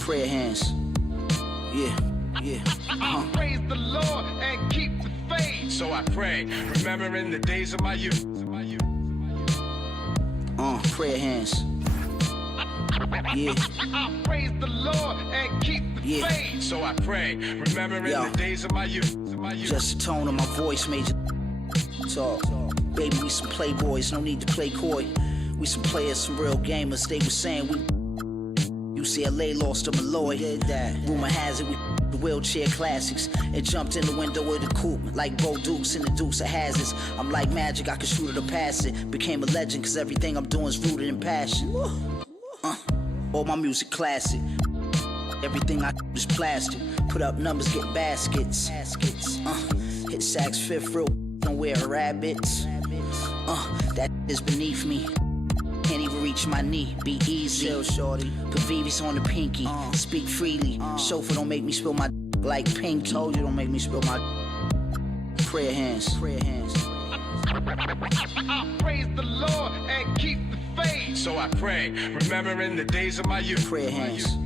Prayer hands. Yeah. Praise the Lord and keep the faith. So I pray, remembering the days of my youth. Prayer hands. Yeah. Praise the Lord and keep the faith. So I pray, remembering the days of my youth. Just the tone of my voice made you talk. Baby, we some playboys, no need to play coy. We some players, some real gamers. They was saying we UCLA lost to Malloy. Rumor has it we the wheelchair classics and jumped in the window of the coupe like Bo Dukes in the Dukes of Hazzards. I'm like magic, I can shoot it or pass it. Became a legend cause everything I'm doing is rooted in passion. All my music classic. Everything I is plastic. Put up numbers, get baskets. Hit sacks fifth row, don't wear rabbits. That is beneath me. Can't even reach my knee, be easy. Chill, shorty. Put VVs on the pinky, speak freely. Chauffeur, don't make me spill my like Pinky. Told you, don't make me spill my prayer hands. Prayer hands. Praise the Lord and keep the faith. So I pray, remembering the days of my youth. Prayer hands.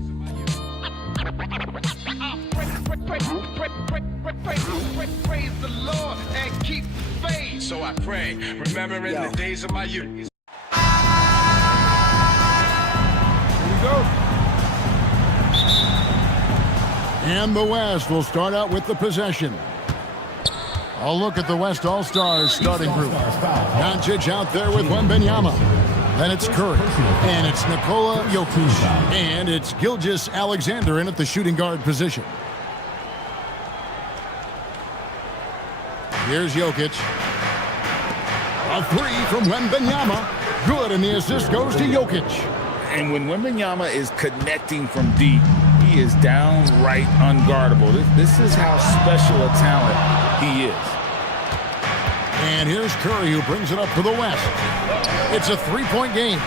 Praise the Lord and keep the faith. So I pray, remembering the days of my youth. And the West will start out with the possession. A look at the West All-Stars starting group. Doncic out there with Wembanyama. Then it's Curry. And it's Nikola Jokic. And it's Gilgeous-Alexander in at the shooting guard position. Here's Jokic. A three from Wembanyama. Good, and the assist goes to Jokic. And when Wembanyama is connecting from deep, he is downright unguardable. This is how special a talent he is. And here's Curry who brings it up for the West. It's a three-point game.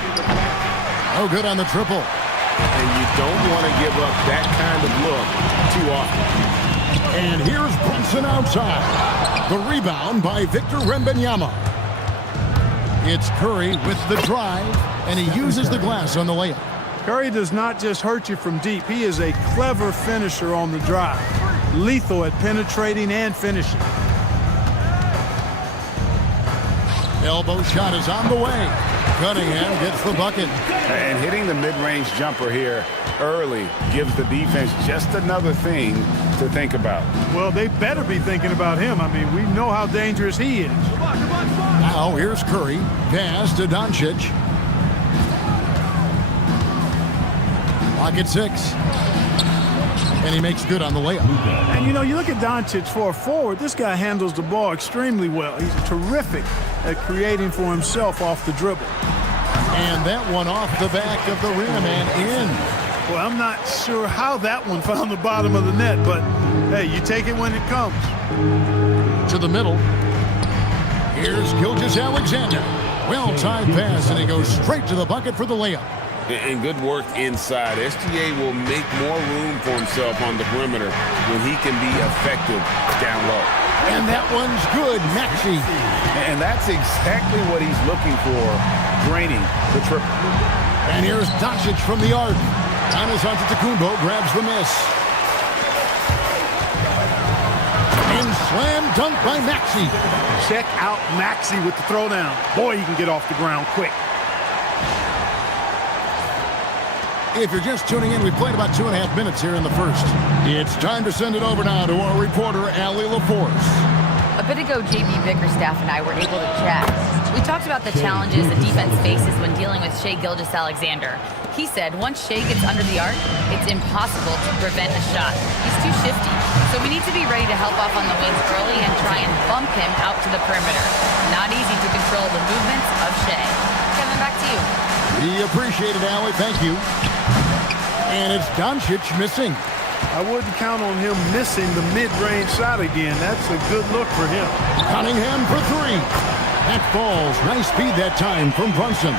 Oh, good on the triple. And you don't want to give up that kind of look too often. And here's Brunson outside. The rebound by Victor Wembanyama. It's Curry with the drive, and he uses the glass on the layup. Curry does not just hurt you from deep. He is a clever finisher on the drive. Lethal at penetrating and finishing. Elbow shot is on the way. Cunningham gets the bucket. And hitting the mid-range jumper here early gives the defense just another thing to think about. Well, they better be thinking about him. I mean, we know how dangerous he is. Now here's Curry. Pass to Doncic. Clock at 6. And he makes good on the layup. And, you know, you look at Doncic for a forward, this guy handles the ball extremely well. He's terrific at creating for himself off the dribble. And that one off the back of the rim and in. Well, I'm not sure how that one found the bottom of the net, but, hey, you take it when it comes. To the middle. Here's Gilgeous-Alexander. Well-timed pass, and he goes straight to the bucket for the layup. And good work inside. SGA will make more room for himself on the perimeter when he can be effective down low. And that one's good, Maxey. And that's exactly what he's looking for, draining the triple. And here's Doncic from the arc. Giannis Antetokounmpo grabs the miss. And slam dunk by Maxey. Check out Maxey with the throwdown. Boy, he can get off the ground quick. If you're just tuning in, we've played about 2.5 minutes here in the first. It's time to send it over now to our reporter, Allie LaForce. A bit ago, JB Bickerstaff and I were able to chat. We talked about the challenges the defense faces when dealing with Shai Gilgeous-Alexander. He said once Shai gets under the arc, it's impossible to prevent a shot. He's too shifty. So we need to be ready to help off on the wings early and try and bump him out to the perimeter. Not easy to control the movements of Shai. Kevin, back to you. We appreciate it, Allie. Thank you. And it's Doncic missing. I wouldn't count on him missing the mid-range shot again. That's a good look for him. Cunningham for three. That falls. Nice speed that time from Brunson.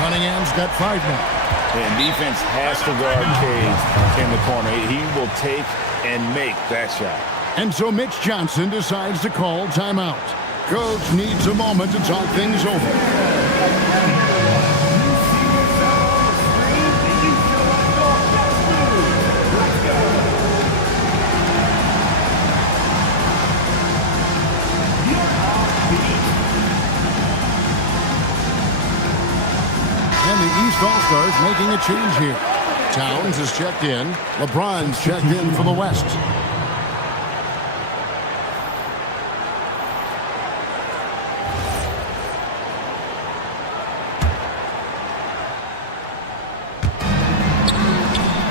Cunningham's got 5 now. And defense has to guard Cage in the corner. He will take and make that shot. And so Mitch Johnson decides to call timeout. Coach needs a moment to talk things over. And the East All-Stars making a change here. Towns is checked in. LeBron's checked in for the West.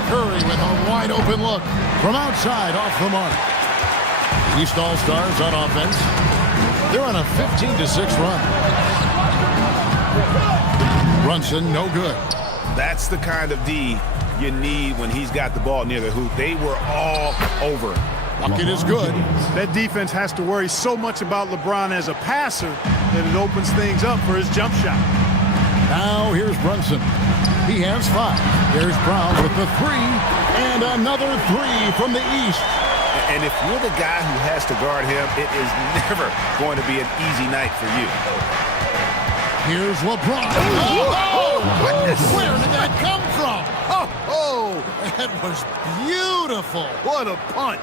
Curry with a wide open look from outside off the mark. East All-Stars on offense. They're on a 15-6 run. Brunson, no good. That's the kind of D you need when he's got the ball near the hoop. They were all over him. Bucket is good. That defense has to worry so much about LeBron as a passer that it opens things up for his jump shot. Now here's Brunson. He has 5. There's Brown with the 3, and another 3 from the East. And if you're the guy who has to guard him, it is never going to be an easy night for you. Here's LeBron. Oh, goodness. Where did that come from? Oh, that was beautiful. What a punch.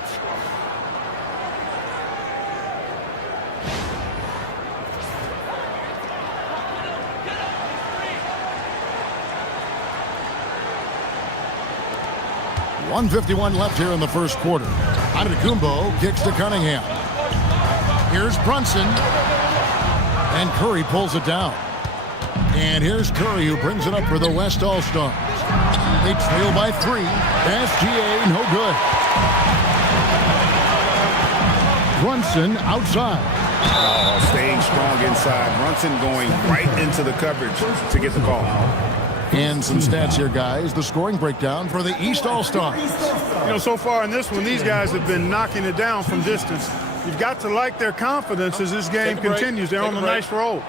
.151 left here in the first quarter. Antetokounmpo kicks to Cunningham. Here's Brunson. And Curry pulls it down. And here's Curry who brings it up for the West All-Stars. They trail by 3. SGA, no good. Brunson outside. Oh, staying strong inside. Brunson going right into the coverage to get the call. And some stats here, guys. The scoring breakdown for the East All-Stars. You know, so far in this one, these guys have been knocking it down from distance. You've got to like their confidence as this game continues. They're on a nice roll.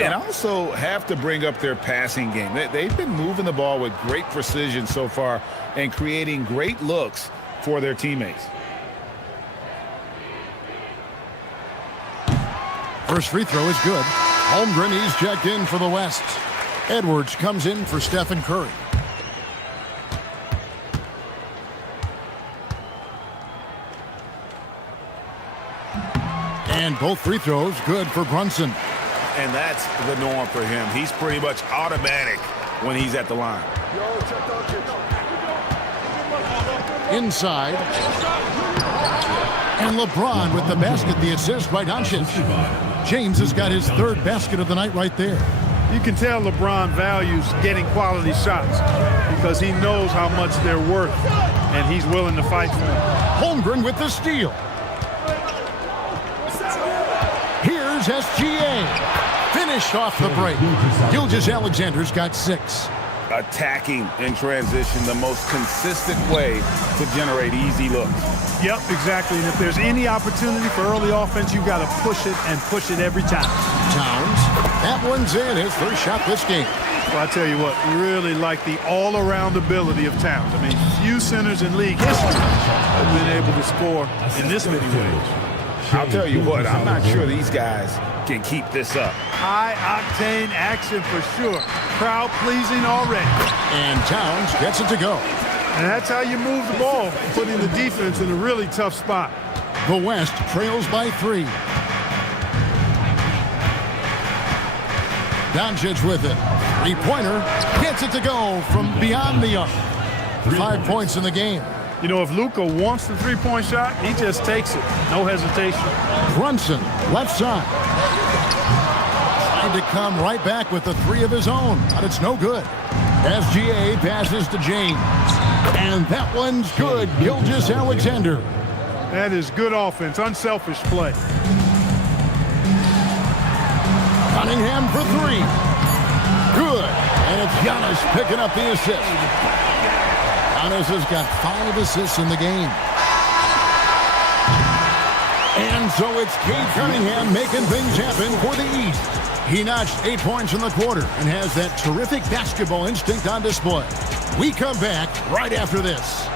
And also have to bring up their passing game. They've been moving the ball with great precision so far and creating great looks for their teammates. First free throw is good. Holmgren, he's checked in for the West. Edwards comes in for Stephen Curry. And both free throws good for Brunson. And that's the norm for him. He's pretty much automatic when he's at the line. Inside. And LeBron with the basket, the assist by Doncic. James has got his 3rd basket of the night right there. You can tell LeBron values getting quality shots because he knows how much they're worth, and he's willing to fight for them. Holmgren with the steal. Here's SGA. Finished off the break. Gilgeous-Alexander's got 6. Attacking in transition, the most consistent way to generate easy looks. Yep, exactly. And if there's any opportunity for early offense, you've got to push it and push it every time. Towns. That one's in. His first shot this game. Well, I tell you what, really like the all-around ability of Towns. I mean, few centers in league history have been able to score in this many ways. I'll tell you what, I'm not sure these guys can keep this up. High-octane action for sure. Crowd-pleasing already. And Towns gets it to go. And that's how you move the ball, putting the defense in a really tough spot. The West trails by 3. Doncic with it. 3-pointer. Gets it to go from beyond the arc. 5 points in the game. You know, if Luka wants the three-point shot, he just takes it. No hesitation. Brunson, left side. Trying to come right back with the three of his own, but it's no good. SGA passes to James. And that one's good. Gilgeous-Alexander. That is good offense, unselfish play. Cunningham for three. Good. And it's Giannis picking up the assist. Giannis has got 5 assists in the game. And so it's Cade Cunningham making things happen for the East. He notched 8 points in the quarter and has that terrific basketball instinct on display. We come back right after this.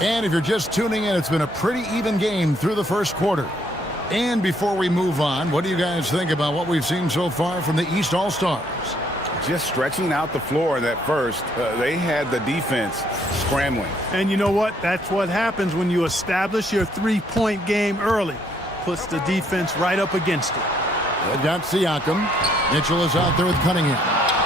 And if you're just tuning in, it's been a pretty even game through the first quarter. And before we move on, what do you guys think about what we've seen so far from the East All-Stars? Just stretching out the floor that first. They had the defense scrambling. And you know what? That's what happens when you establish your three-point game early. Puts the defense right up against it. They've got Siakam. Mitchell is out there with Cunningham.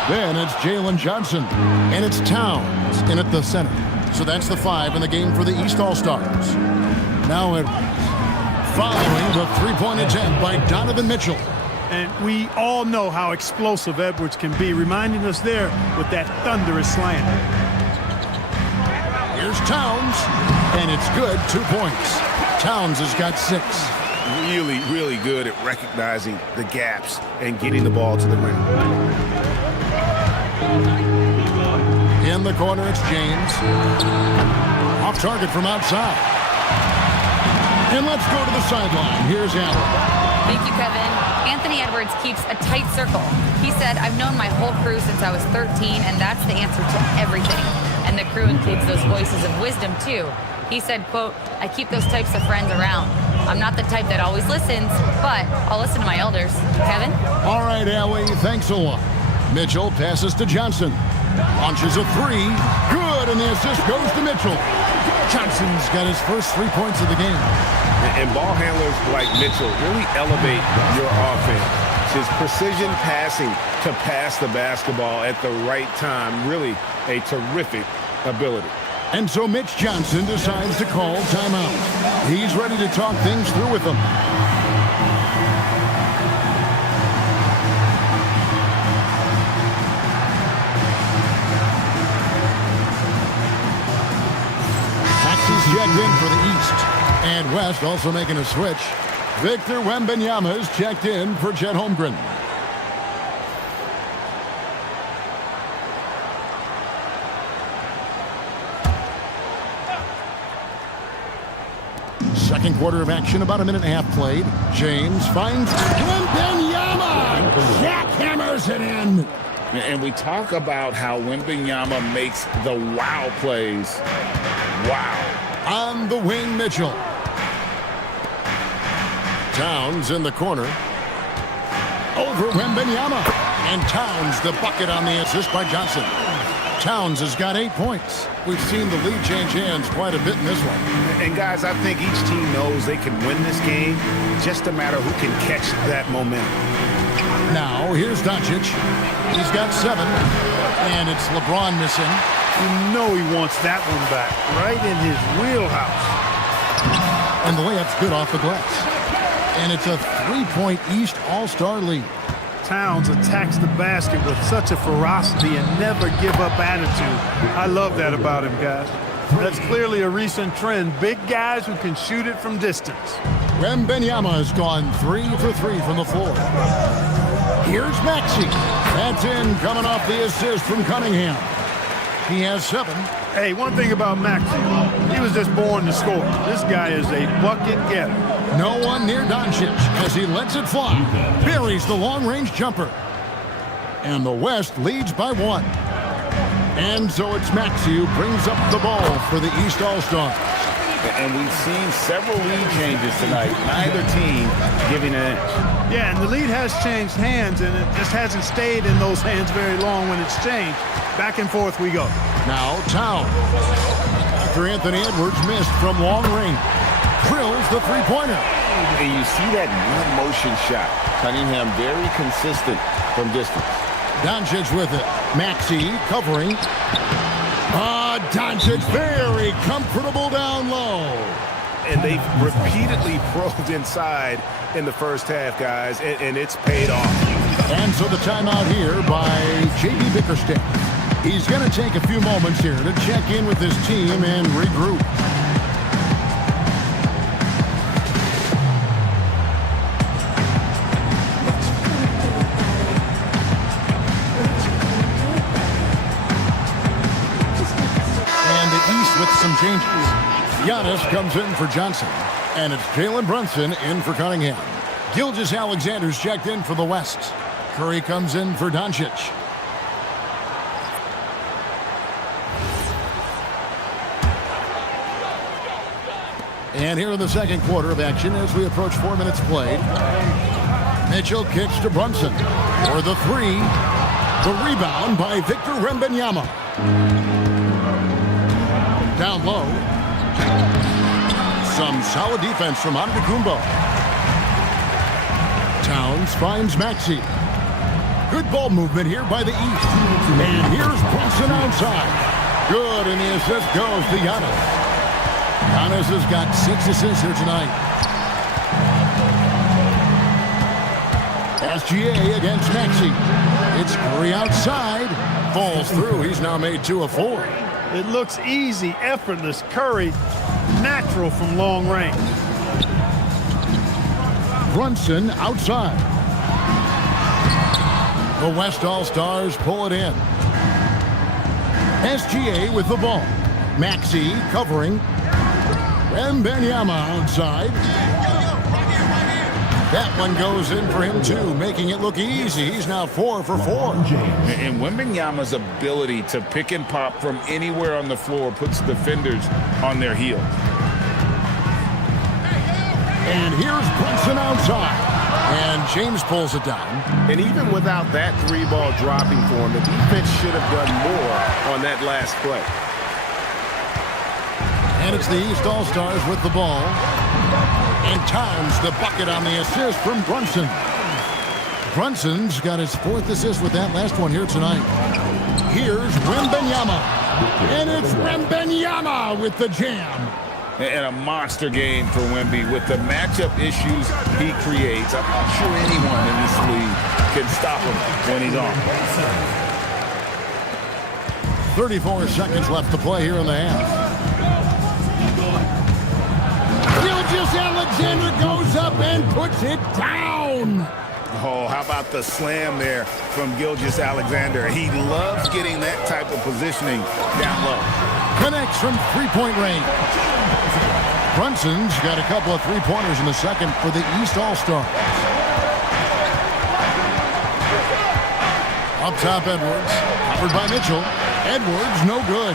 Then it's Jalen Johnson. And it's Towns in at the center. So that's the 5 in the game for the East All-Stars. Now following the three-point attempt by Donovan Mitchell. And we all know how explosive Edwards can be, reminding us there with that thunderous slam. Here's Towns, and it's good, 2 points. Towns has got 6. Really, really good at recognizing the gaps and getting the ball to the rim. In the corner, it's James. Off target from outside. And let's go to the sideline. Here's Allen. Thank you, Kevin. Anthony Edwards keeps a tight circle. He said, I've known my whole crew since I was 13, and that's the answer to everything. And the crew includes those voices of wisdom, too. He said, quote, I keep those types of friends around. I'm not the type that always listens, but I'll listen to my elders. Kevin? All right, Allie, thanks a lot. Mitchell passes to Johnson. Launches a 3. Good, and the assist goes to Mitchell. Johnson's got his first 3 points of the game. And ball handlers like Mitchell really elevate your offense. His precision passing to pass the basketball at the right time, really a terrific ability. And so Mitch Johnson decides to call timeout. He's ready to talk things through with them. Taxis checked in for the East. And West also making a switch. Victor Wembanyama is checked in for Chet Holmgren. Second quarter of action, about a minute and a half played. James finds Wembanyama. Jackhammers it in. And we talk about how Wembanyama makes the wow plays. Wow. On the wing, Mitchell. Towns in the corner. Over Wembanyama. And Towns the bucket on the assist by Johnson. Towns has got 8 points. We've seen the lead change hands quite a bit in this one. And guys, I think each team knows they can win this game. Just a matter who can catch that momentum. Now, here's Doncic. He's got 7. And it's LeBron missing. You know he wants that one back, right in his wheelhouse. And the layup's good off the glass. And it's a 3-point East All-Star lead. Towns attacks the basket with such a ferocity and never give up attitude. I love that about him, guys. That's clearly a recent trend. Big guys who can shoot it from distance. Wembanyama has gone 3 for 3 from the floor. Here's Maxey. That's in, coming off the assist from Cunningham. He has 7. Hey, one thing about Maxey, he was just born to score. This guy is a bucket getter. No one near Doncic as he lets it fly. Buries the long-range jumper. And the West leads by 1. And so it's Maxey who brings up the ball for the East All-Stars. And we've seen several lead changes tonight. Neither team giving an inch. Yeah, and the lead has changed hands, and it just hasn't stayed in those hands very long when it's changed. Back and forth we go. Now Towns. After Anthony Edwards missed from long range. Drills the three-pointer. And you see that one-motion shot. Cunningham very consistent from distance. Doncic with it. Maxey covering. Doncic very comfortable down low. And they've repeatedly probed inside in the first half, guys, and it's paid off. And so the timeout here by J.B. Bickerstaff. He's going to take a few moments here to check in with his team and regroup. With some changes. Giannis comes in for Johnson. And it's Jalen Brunson in for Cunningham. Gilgeous-Alexander's checked in for the West. Curry comes in for Doncic. And here in the second quarter of action as we approach 4 minutes played. Mitchell kicks to Brunson for the three. The rebound by Victor Wembanyama. Down low. Some solid defense from Antetokounmpo. Towns finds Maxey. Good ball movement here by the East. And here's Brunson outside. Good, and the assist goes to Giannis. Giannis has got 6 assists here tonight. SGA against Maxey. It's Curry outside. Falls through. He's now made 2 of 4. It looks easy, effortless. Curry, natural from long range. Brunson outside. The West All-Stars pull it in. SGA with the ball. Maxey covering. Wembanyama outside. That one goes in for him, too, making it look easy. He's now 4 for 4. And Wembanyama's ability to pick and pop from anywhere on the floor puts defenders on their heels. And here's Brunson outside. And James pulls it down. And even without that 3-ball dropping for him, the defense should have done more on that last play. And it's the East All-Stars with the ball. And Towns the bucket on the assist from Brunson. Brunson's got his 4th assist with that last one here tonight. Here's Wembanyama. And it's Wembanyama with the jam. And a monster game for Wemby. With the matchup issues he creates, I'm not sure anyone in this league can stop him when he's on. 34 seconds left to play here in the half. Gilgeous-Alexander goes up and puts it down. Oh, how about the slam there from Gilgeous-Alexander? He loves getting that type of positioning down low. Connects from three-point range. Brunson's got a couple of three-pointers in the second for the East All-Stars. Up top, Edwards. Covered by Mitchell. Edwards, no good.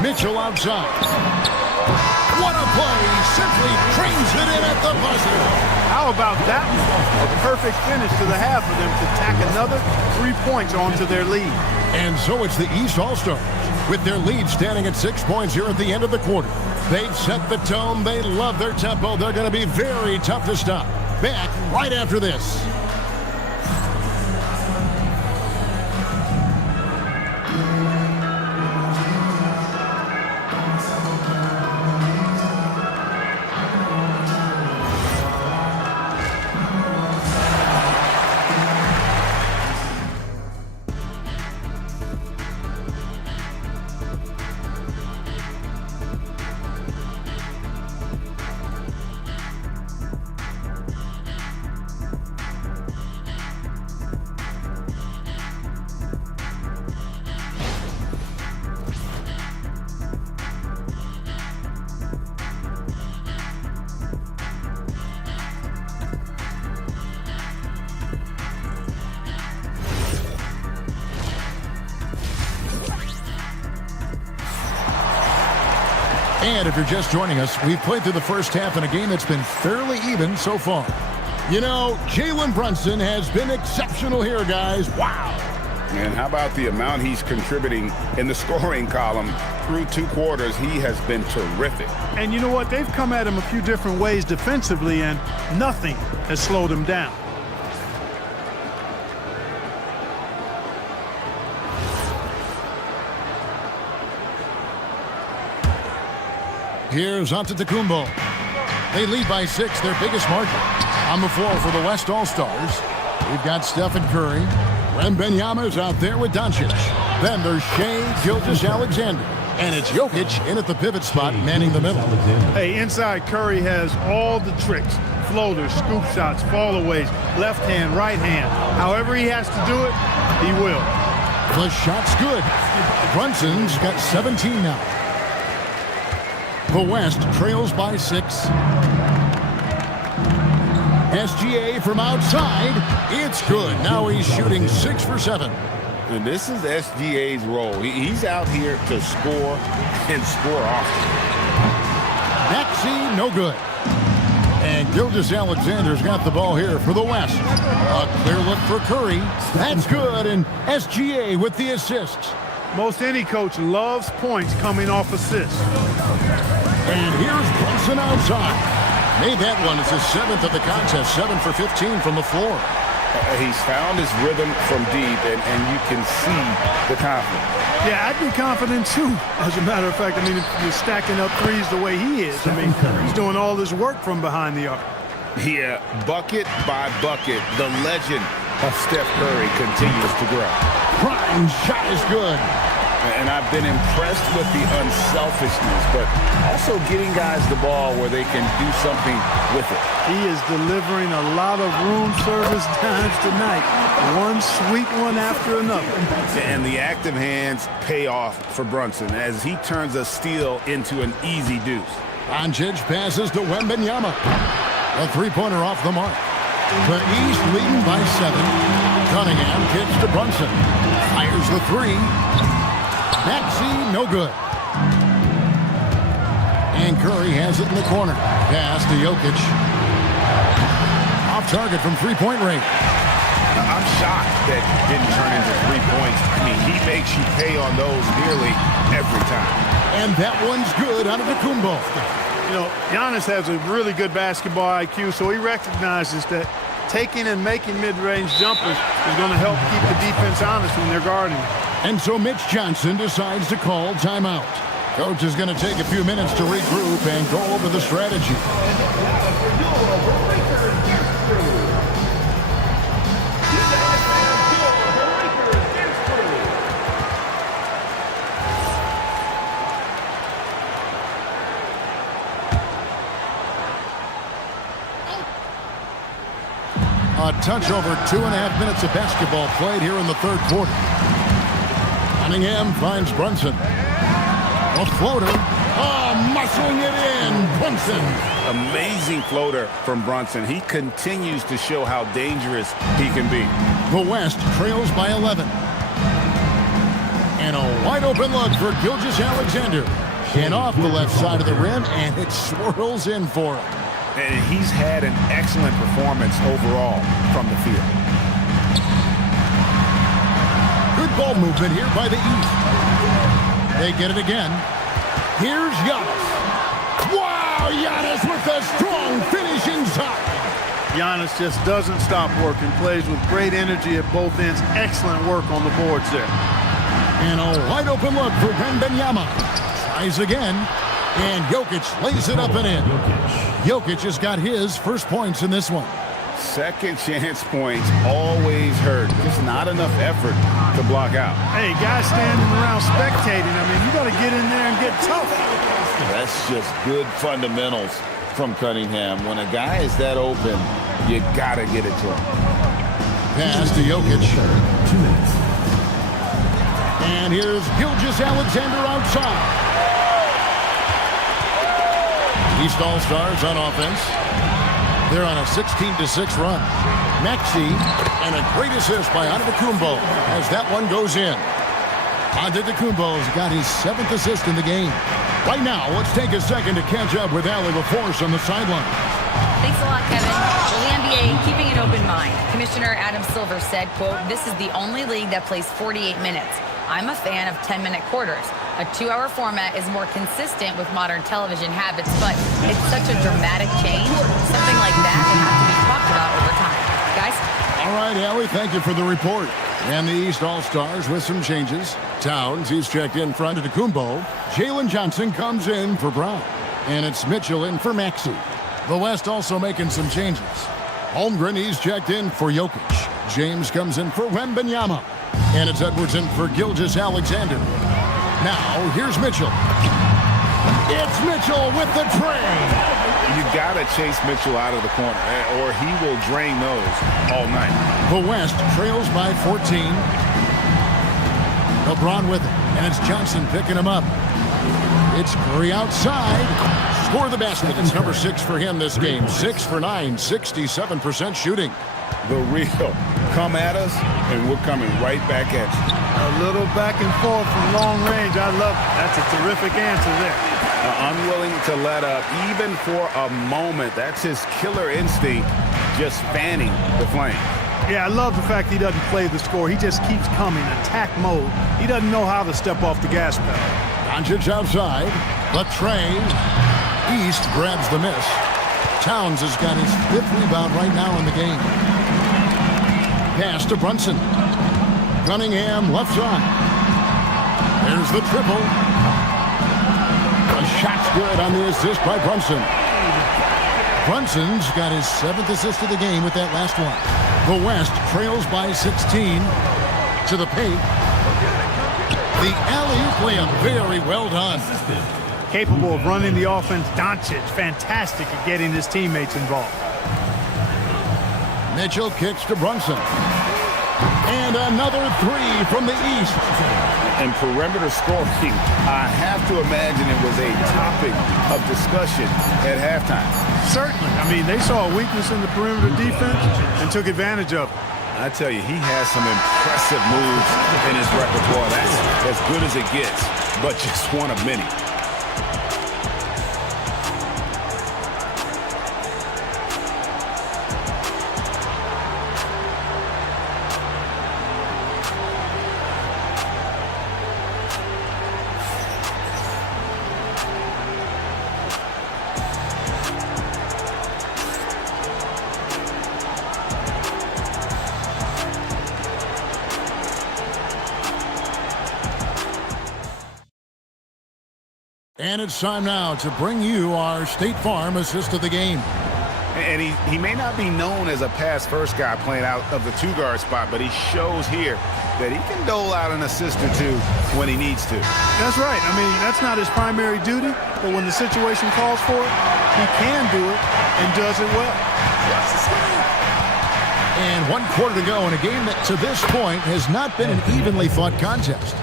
Mitchell outside. What a play. Simply trains it in at the buzzer. How about that one? A perfect finish to the half for them to tack another 3 points onto their lead. And so it's the East All-Stars with their lead standing at 6 points here at the end of the quarter. They've set the tone. They love their tempo. They're going to be very tough to stop. Back right after this. And if you're just joining us, we've played through the first half in a game that's been fairly even so far. You know, Jalen Brunson has been exceptional here, guys. Wow. And how about the amount he's contributing in the scoring column through 2 quarters? He has been terrific. And you know what? They've come at him a few different ways defensively, and nothing has slowed him down. Here's Antetokounmpo. They lead by 6, their biggest margin. On the floor for the West All-Stars, we've got Stephen Curry. Wembanyama's out there with Doncic. Then there's Shai Gilgeous-Alexander. And it's Jokic in at the pivot spot, manning the middle. Hey, inside Curry has all the tricks. Floaters, scoop shots, fallaways, left hand, right hand. However he has to do it, he will. The shot's good. Brunson's got 17 now. The West trails by 6. SGA from outside. It's good. Now he's shooting 6 for 7. And this is SGA's role. He's out here to score and score often. Maxey, no good. And Gilgeous-Alexander's got the ball here for the West. A clear look for Curry. That's good. And SGA with the assist. Most any coach loves points coming off assists. And here's Brunson outside. Made that one. It's his 7th of the contest. 7 for 15 from the floor. He's found his rhythm from deep, and you can see the confidence. Yeah, I'd be confident too. As a matter of fact, I mean, if you're stacking up threes the way he is, I mean, he's doing all this work from behind the arc. Yeah, bucket by bucket, the legend of Steph Curry continues to grow. Prime shot is good. And I've been impressed with the unselfishness, but also getting guys the ball where they can do something with it. He is delivering a lot of room service dimes tonight. One sweet one after another. And the active hands pay off for Brunson as he turns a steal into an easy deuce. Doncic passes to Wembanyama. A three-pointer off the mark. The East leading by 7. Cunningham kicks to Brunson. Fires the 3. Maxey, no good. And Curry has it in the corner. Pass to Jokic. Off target from three-point range. I'm shocked that didn't turn into 3 points. I mean, he makes you pay on those nearly every time. And that one's good out of the Kumbo. You know, Giannis has a really good basketball IQ, so he recognizes that taking and making mid-range jumpers is going to help keep the defense honest when they're guarding. And so Mitch Johnson decides to call timeout. Coach is going to take a few minutes to regroup and go over the strategy. A touch over 2.5 minutes of basketball played here in the third quarter. Cunningham finds Brunson. A floater. Oh, muscling it in. Brunson. Amazing floater from Brunson. He continues to show how dangerous he can be. The West trails by 11. And a wide open look for Gilgeous-Alexander. And off the left side of the rim, and it swirls in for him. And he's had an excellent performance overall from the field. Good ball movement here by the East. They get it again. Here's Giannis. Wow, Giannis with a strong finish inside. Giannis just doesn't stop working, plays with great energy at both ends. Excellent work on the boards there. And a wide open look for Wembanyama. Tries again. And Jokic lays it up and in. Jokic has got his first points in this one. Second chance points always hurt. Just not enough effort to block out. Hey, guys standing around spectating, I mean, you got to get in there and get tough. That's just good fundamentals from Cunningham. When a guy is that open, you got to get it to him. Pass to Jokic. And here's Gilgeous-Alexander outside. East All-Stars on offense. They're on a 16-6 run. Maxey and a great assist by Antetokounmpo as that one goes in. Antetokounmpo's got his 7th assist in the game. Right now, let's take a second to catch up with Allie LaForce on the sideline. Thanks a lot, Kevin. Well, the NBA keeping an open mind. Commissioner Adam Silver said, quote, "This is the only league that plays 48 minutes. I'm a fan of 10-minute quarters. A 2-hour format is more consistent with modern television habits, but it's such a dramatic change. Something like that would have to be talked about over time." Guys? All right, Allie, thank you for the report. And the East All-Stars with some changes. Towns, he's checked in front of Kumbo. Jalen Johnson comes in for Brown. And it's Mitchell in for Maxey. The West also making some changes. Holmgren, he's checked in for Jokic. James comes in for Wembanyama. And it's Edwards in for Gilgeous-Alexander. Now, here's Mitchell. It's Mitchell with the tray. You got to chase Mitchell out of the corner, or he will drain those all night. The West trails by 14. LeBron with it, and it's Johnson picking him up. It's Curry outside. Score the basket. It's number 6 for him this game. 6 for 9, 67% shooting. The real. Come at us, and we're coming right back at you. A little back and forth from long range. I love it. That's a terrific answer there. Unwilling to let up, even for a moment. That's his killer instinct, just fanning the flame. Yeah, I love the fact he doesn't play the score. He just keeps coming, attack mode. He doesn't know how to step off the gas pedal. Doncic outside. The tray. East grabs the miss. Towns has got his 5th rebound right now in the game. Pass to Brunson. Cunningham left side. There's the triple. A shot's good on the assist by Brunson. Brunson's got his 7th assist of the game with that last one. The West trails by 16 to the paint. The alley-oop layup, very well done. Capable of running the offense. Doncic, fantastic at getting his teammates involved. Mitchell kicks to Brunson. And another 3 from the East. And perimeter scoring, I have to imagine it was a topic of discussion at halftime. Certainly. I mean, they saw a weakness in the perimeter defense and took advantage of it. I tell you, he has some impressive moves in his repertoire. That's as good as it gets, but just one of many. And it's time now to bring you our State Farm assist of the game. And he may not be known as a pass-first guy playing out of the 2-guard spot, but he shows here that he can dole out an assist or 2 when he needs to. That's right. I mean, that's not his primary duty, but when the situation calls for it, he can do it and does it well. And 1 quarter to go in a game that to this point has not been an evenly fought contest.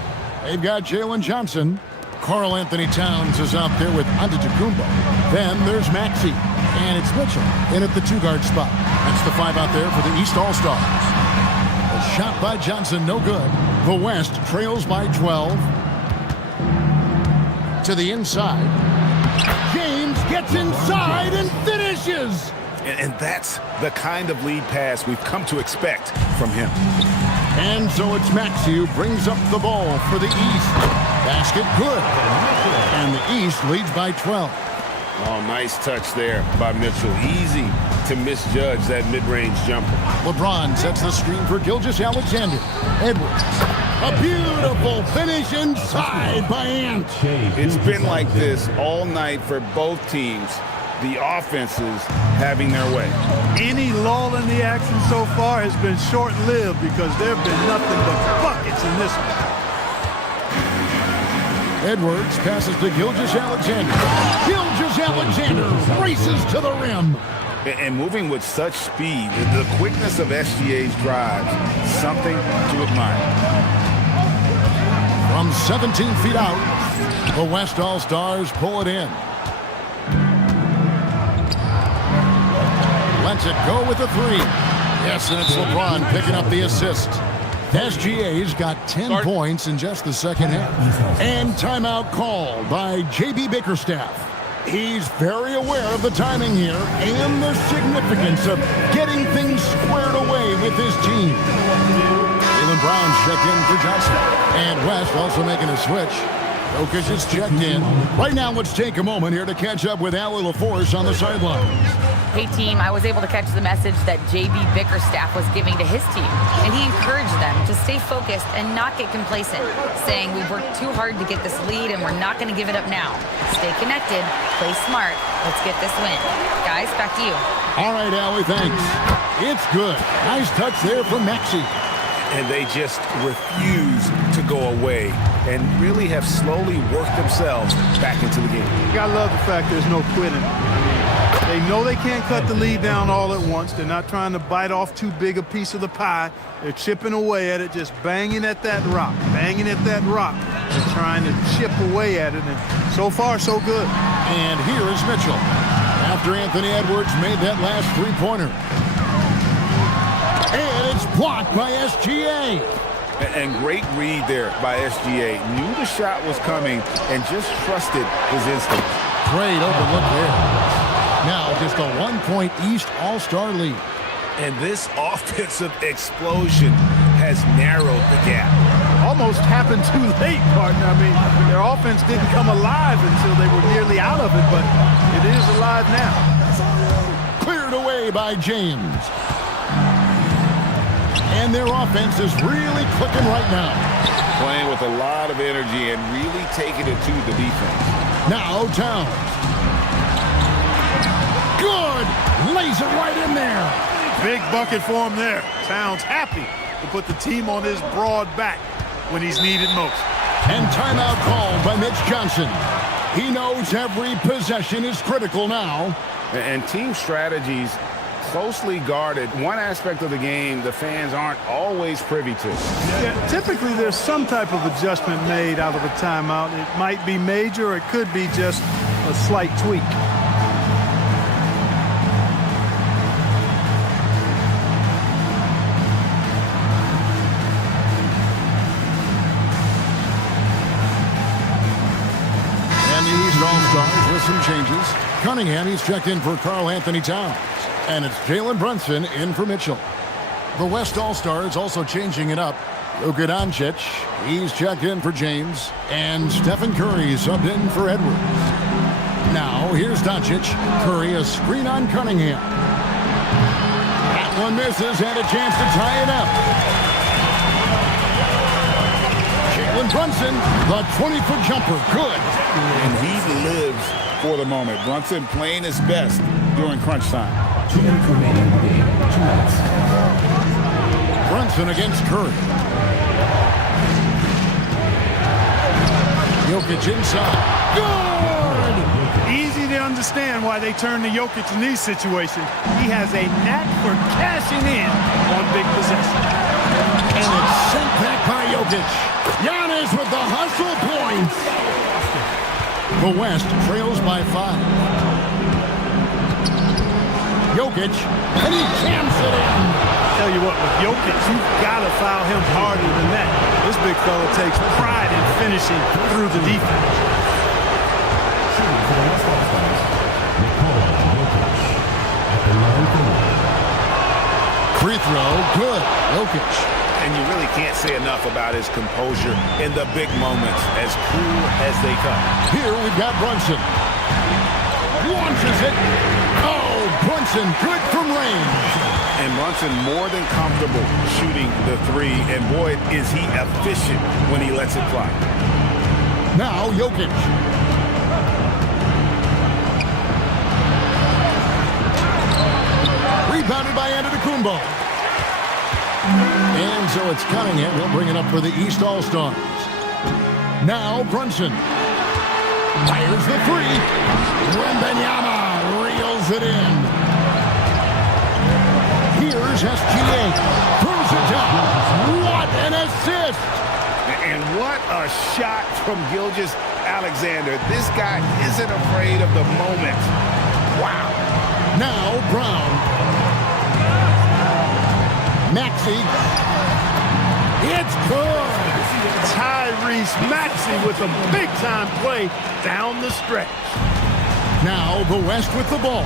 They've got Jalen Johnson. Karl Anthony Towns is out there with Antetokounmpo. Then there's Maxey. And it's Mitchell in at the 2-guard spot. That's the 5 out there for the East All-Stars. A shot by Johnson, no good. The West trails by 12. To the inside. James gets inside and finishes. And that's the kind of lead pass we've come to expect from him. And so it's Maxey who brings up the ball for the East. Basket good. And the East leads by 12. Oh, nice touch there by Mitchell. Easy to misjudge that mid-range jumper. LeBron sets the screen for Gilgeous-Alexander. Edwards. A beautiful finish inside by Ant. It's been like this all night for both teams. The offenses having their way. Any lull in the action so far has been short-lived because there have been nothing but buckets in this one. Edwards passes to Gilgeous-Alexander. Gilgeous-Alexander races to the rim. And moving with such speed, the quickness of SGA's drives, something to admire. From 17 feet out, the West All-Stars pull it in. Lets it go with the 3. Yes, and it's LeBron picking up the assist. SGA's got 10 points in just the second half. And timeout called by J.B. Bickerstaff. He's very aware of the timing here and the significance of getting things squared away with his team. Jaylen Brown's checked in for Johnson. And West also making a switch. Jokic is checked in. Right now, let's take a moment here to catch up with Allie LaForce on the sidelines. Hey team, I was able to catch the message that JB Bickerstaff was giving to his team, and he encouraged them to stay focused and not get complacent, saying we've worked too hard to get this lead and we're not going to give it up now. Stay connected, play smart, let's get this win. Guys, back to you. All right, Allie, thanks. It's good. Nice touch there from Maxey. And they just refuse to go away and really have slowly worked themselves back into the game. You gotta love the fact there's no quitting. They know they can't cut the lead down all at once. They're not trying to bite off too big a piece of the pie. They're chipping away at it, just banging at that rock, banging at that rock. They're trying to chip away at it, and so far, so good. And here is Mitchell. After Anthony Edwards made that last three-pointer. And it's blocked by SGA. And great read there by SGA. Knew the shot was coming and just trusted his instinct. Great overlook there. Now just a 1-point East All-Star lead. And this offensive explosion has narrowed the gap. Almost happened too late, partner. I mean, their offense didn't come alive until they were nearly out of it, but it is alive now. Cleared away by James. And their offense is really clicking right now. Playing with a lot of energy and really taking it to the defense. Now Towns. Good! Lays it right in there. Big bucket for him there. Towns happy to put the team on his broad back when he's needed most. And timeout called by Mitch Johnson. He knows every possession is critical now. And team strategies closely guarded. One aspect of the game the fans aren't always privy to. Yeah, typically there's some type of adjustment made out of a timeout. It might be major or it could be just a slight tweak. All-Stars with some changes. Cunningham, he's checked in for Karl Anthony Towns. And it's Jalen Brunson in for Mitchell. The West All-Stars also changing it up. Luka Doncic, he's checked in for James. And Stephen Curry subbed in for Edwards. Now, here's Doncic. Curry, a screen on Cunningham. That one misses and a chance to tie it up. Jalen Brunson, the 20-foot jumper, good. And he lives for the moment. Brunson playing his best during crunch time. 2 minutes remaining in the game. 2 minutes. Brunson against Curry. Jokic inside. Good! Easy to understand why they turn to Jokic in these situations. He has a knack for cashing in on big possessions. And it's sent back by Jokic. Giannis with the hustle points. The West trails by 5. Jokic, and he jams it in. Tell you what, with Jokic, you've got to foul him harder than that. This big fella takes pride in finishing through the defense. Free throw, good. Jokic. And you really can't say enough about his composure in the big moments, as cool as they come. Here we've got Brunson. Launches it. Oh, Brunson good from range. And Brunson more than comfortable shooting the three. And boy, is he efficient when he lets it fly. Now Jokic. Rebounded by Antetokounmpo. And so it's Cunningham. He'll bring it up for the East All-Stars. Now Brunson. Fires the three. Wembanyama reels it in. Here's SGA. Throws it down. What an assist. And what a shot from Gilgeous-Alexander. This guy isn't afraid of the moment. Wow. Now Brown. Maxey. It's good. Tyrese Maxey with a big-time play down the stretch. Now the West with the ball.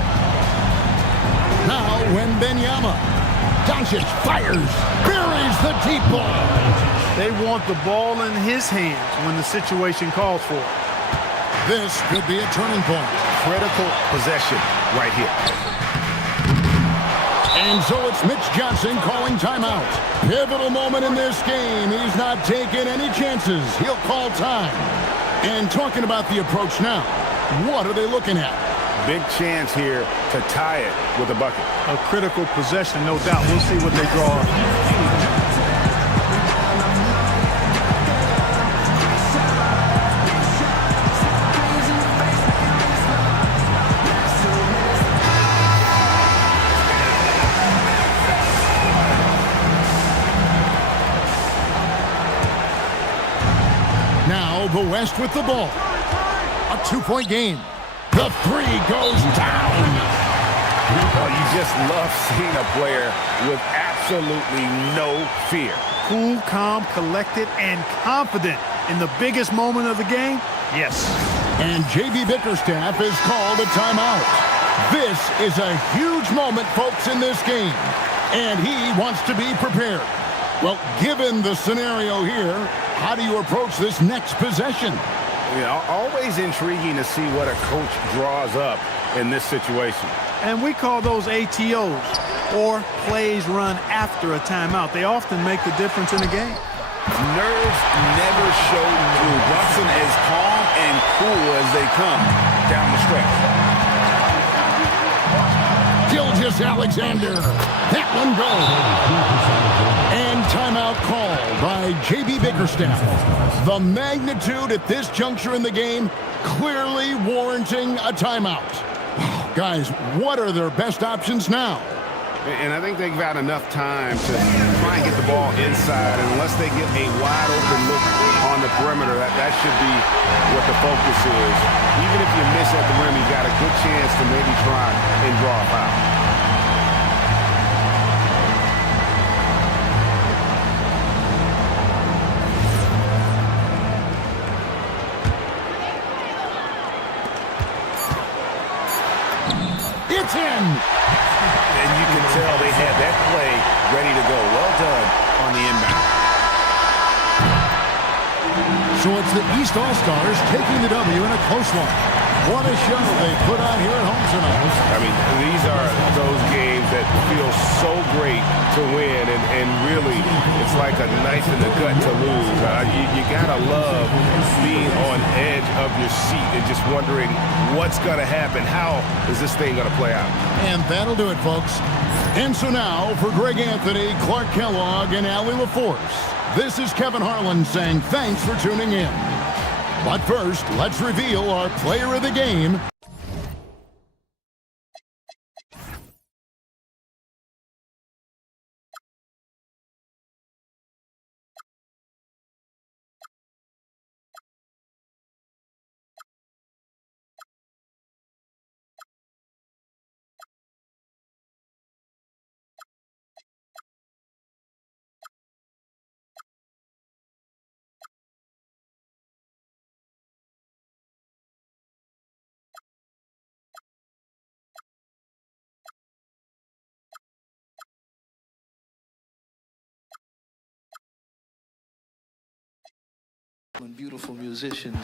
Now Wembanyama. Doncic fires, buries the deep ball. They want the ball in his hands when the situation calls for it. This could be a turning point. Critical possession right here. And so it's Mitch Johnson calling timeout. Pivotal moment in this game. He's not taking any chances. He'll call time. And talking about the approach now, what are they looking at? Big chance here to tie it with a bucket. A critical possession, no doubt. We'll see what they draw up. Now the West with the ball. A 2-point game. The three goes down. Oh, you just love seeing a player with absolutely no fear. Cool, calm, collected, and confident in the biggest moment of the game? Yes. And J.B. Bickerstaff has called a timeout. This is a huge moment, folks, in this game. And he wants to be prepared. Well, given the scenario here, how do you approach this next possession? You know, always intriguing to see what a coach draws up in this situation. And we call those ATOs, or plays run after a timeout. They often make the difference in a game. Nerves never show through. Brunson as calm and cool as they come down the stretch. Gilgeous-Alexander. That one goes. And timeout called by J.B. Bickerstaff. The magnitude at this juncture in the game clearly warranting a timeout. Guys, what are their best options now? And I think they've got enough time to try and get the ball inside. And unless they get a wide open look on the perimeter, that should be what the focus is. Even if you miss at the rim, you've got a good chance to maybe try and draw a foul. It's in. And you can tell they had that play ready to go. Well done on the inbound. So it's the East All-Stars taking the W in a close one. What a show they put on here at home tonight. I mean, these are those games that feel so great to win, and really, it's like a knife in the gut to lose. You gotta love being on edge of your seat and just wondering what's gonna happen. How is this thing gonna play out? And that'll do it, folks. And so now, for Greg Anthony, Clark Kellogg, and Allie LaForce, this is Kevin Harlan saying thanks for tuning in. But first, let's reveal our player of the game. Beautiful musicians.